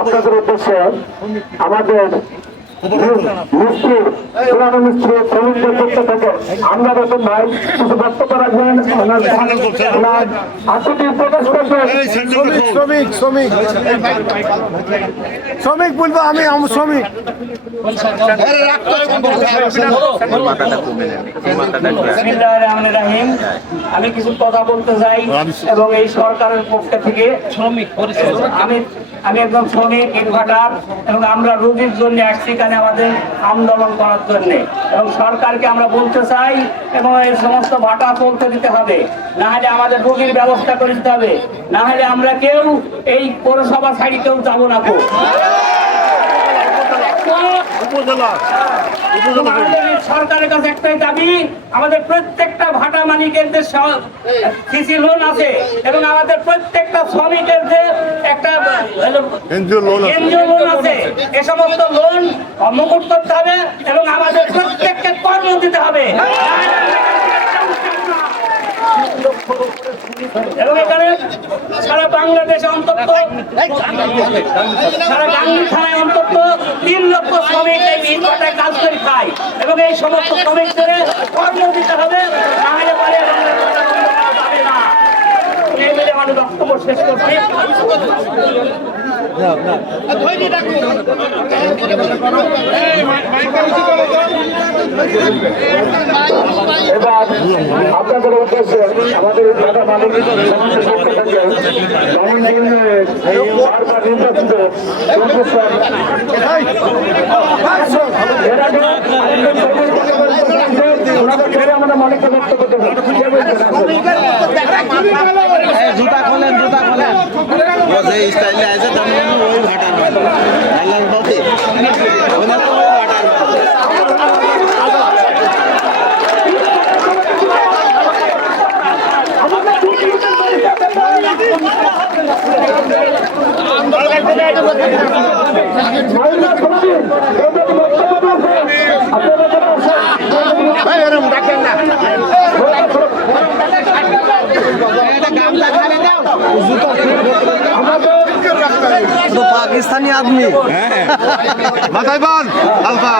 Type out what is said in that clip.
আপনাদের উদ্দেশ্যে আমাদের মিস্ত্রি পুরানো মিস্ত্রি শ্রমিকদের পক্ষ থেকে আমরা রতন ভাই কিছু বক্তব্য রাখবেন। আকুতি প্রকাশ করবেন। শ্রমিক বলবো আমি শ্রমিক। আমি কিছু কথা বলতে চাই এবং এই সরকারের পক্ষ থেকে শ্রমিক আমি একজন শ্রমিক ইটভাটার এবং আমরা রোগীর জন্য আসছি এখানে আমাদের আন্দোলন করার জন্য এবং সরকারকে আমরা বলতে চাই এবং এই সমস্ত ভাটা চলতে দিতে হবে, না হলে আমাদের রোগীর ব্যবস্থা করে দিতে হবে, না হলে আমরা কেউ এই পৌরসভা ছাড়ি কেউ যাবো না। সরকারের কাছে একটাই দাবি, আমাদের প্রত্যেকটা ভাটা মালিকের যে সিসি লোন আছে এবং আমাদের প্রত্যেকটা শ্রমিকের যে একটা এনজিও লোন আছে, এ সমস্ত লোন মুকুট করতে হবে এবং আমাদের প্রত্যেককে কর্ম দিতে হবে। এবং এখানে সারা বাংলাদেশে অন্তত সারা গাঙ্গি থানায় অন্তত 3 লক্ষ শ্রমিক এই ইটভাটায় কাজ করে খায় এবং এই সমস্ত শ্রমিকদের কর্ম দিতে হবে, না হলে পরে এই মিলে আমাদের বক্তব্য শেষ করছি। এবার আপনাদের উদ্দেশ্যে আমাদের ঢাকা মালিক সমিতির পক্ষ থেকে আমাদের মালিককে বক্তব্য দেবেন। জুতা খোলেন স্টাইলে আছে ওই ভাটার पाकिस्तानी आदमी माथाয় বান আলফা